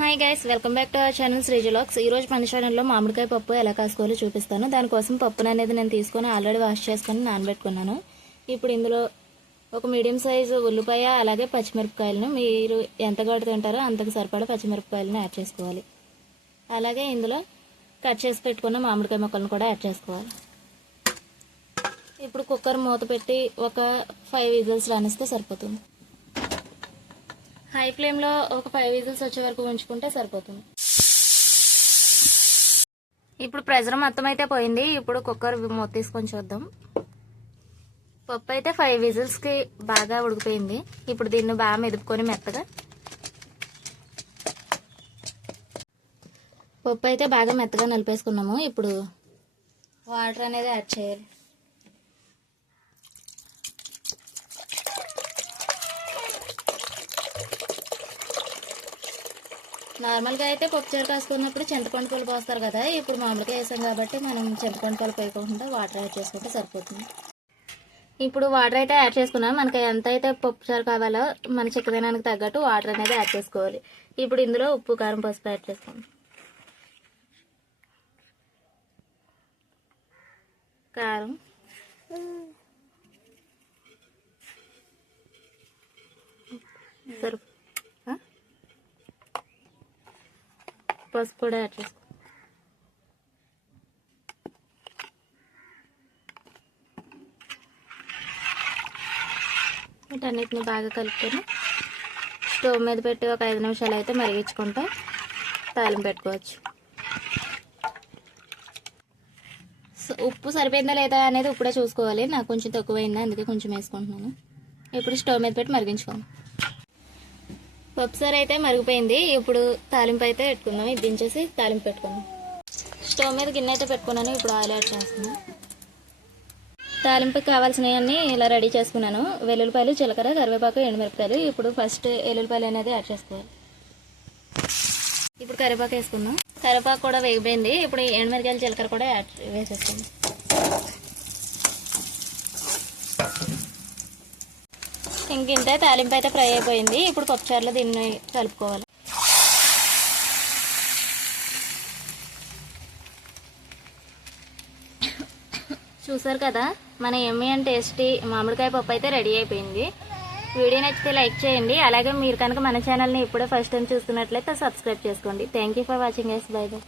Hi guys, welcome back to our channel శ్రీజలాక్స్. ఈ రోజు మన ఛానల్లో మామిడికాయ పప్పు ఎలా కాసుకోవాలో చూపిస్తాను. దానికోసం పప్పును అనేది నేను తీసుకొని ఆల్రెడీ వాష్ చేసుకొని నానబెట్టుకున్నాను. ఇప్పుడు ఇందులో ఒక మీడియం సైజు ఉల్లిపాయ అలాగే పచ్చిమిరపకాయలను మీరు ఎంతగా తింటారో అంతకు సరిపడా పచ్చిమిరపకాయలను యాడ్ చేసుకోవాలి. అలాగే ఇందులో కట్ చేసి పెట్టుకున్న మామిడికాయ ముక్కలను కూడా యాడ్ చేసుకోవాలి. ఇప్పుడు కుక్కర్ మూత పెట్టి ఒక 5 విజిల్స్ రానిస్తే సరిపోతుంది. హై ఫ్లేమ్లో ఒక 5 విజిల్స్ వచ్చే వరకు ఉంచుకుంటే సరిపోతుంది. ఇప్పుడు ప్రెషర్ మొత్తం అయితే పోయింది. ఇప్పుడు కుక్కర్ మూత తీసుకొని చూద్దాం. పప్పు అయితే 5 విజిల్స్కి బాగా ఉడికిపోయింది. ఇప్పుడు దీన్ని బాగా మెదుపుకొని మెత్తగా పప్పు అయితే బాగా మెత్తగా నలిపేసుకున్నాము. ఇప్పుడు వాటర్ అనేది యాడ్ చేయాలి. నార్మల్గా అయితే పప్పుచారు కాసుకున్నప్పుడు చింతపండు పులుపు పోస్తారు కదా. ఇప్పుడు మామిడికాయ వేసాం కాబట్టి మనం చింతపండు పులుపు వేయకుండా వాటర్ యాడ్ చేసుకుంటే సరిపోతుంది. ఇప్పుడు వాటర్ అయితే యాడ్ చేసుకున్నాం. మనకి ఎంత అయితే పప్పుచారు కావాలో మన చిక్కదనానికి తగ్గట్టు వాటర్ అనేది యాడ్ చేసుకోవాలి. ఇప్పుడు ఇందులో ఉప్పు, కారం, పసుపు యాడ్ చేసుకోండి. కారం, సరుపు, పసుపు కూడా యాడ్ చేసుకో. వీటన్నిటిని బాగా కలుపుకొని స్టవ్ మీద పెట్టి ఒక 5 నిమిషాలు అయితే మరిగించుకుంటే తాలింపు పెట్టుకోవచ్చు. ఉప్పు సరిపోయిందా లేదా అనేది ఇప్పుడే చూసుకోవాలి. నాకు కొంచెం తక్కువైందా, అందుకే కొంచెం వేసుకుంటున్నాను. ఇప్పుడు స్టవ్ మీద పెట్టి మరిగించుకోండి. పప్పుసారి అయితే మరిగిపోయింది. ఇప్పుడు తాలింపు అయితే పెట్టుకుందాం. ఇది దించేసి తాలింపు పెట్టుకుందాం. స్టవ్ మీద గిన్నె అయితే పెట్టుకున్నాను. ఇప్పుడు ఆయిల్ యాడ్ చేస్తున్నాను. తాలింపుకి కావాల్సినవన్నీ ఇలా రెడీ చేసుకున్నాను. వెల్లుల్లిపాయలు, జీలకర్ర, కరివేపాకు, ఎండుమిరపకాయలు. ఇప్పుడు ఫస్ట్ వెల్లుల్లిపాయలు అనేది యాడ్ చేసుకోవాలి. ఇప్పుడు కరివేపాకు వేసుకుందాం. కరివేపాకు కూడా వేగిపోయింది. ఇప్పుడు ఎండుమిరపకాయలు, జీలకర్ర కూడా వేసేసుకుందాం. ఇంకింతే తాలింపు అయితే ఫ్రై అయిపోయింది. ఇప్పుడు పప్పుచారులో దీన్ని కలుపుకోవాలి. చూసారు కదా, మన యమ్మీ అండ్ టేస్టీ మామిడికాయ పప్పు అయితే రెడీ అయిపోయింది. వీడియో నచ్చితే లైక్ చేయండి. అలాగే మీరు కనుక మన ఛానల్ని ఇప్పుడే ఫస్ట్ టైం చూస్తున్నట్లయితే సబ్స్క్రైబ్ చేసుకోండి. Thank you for watching. By by.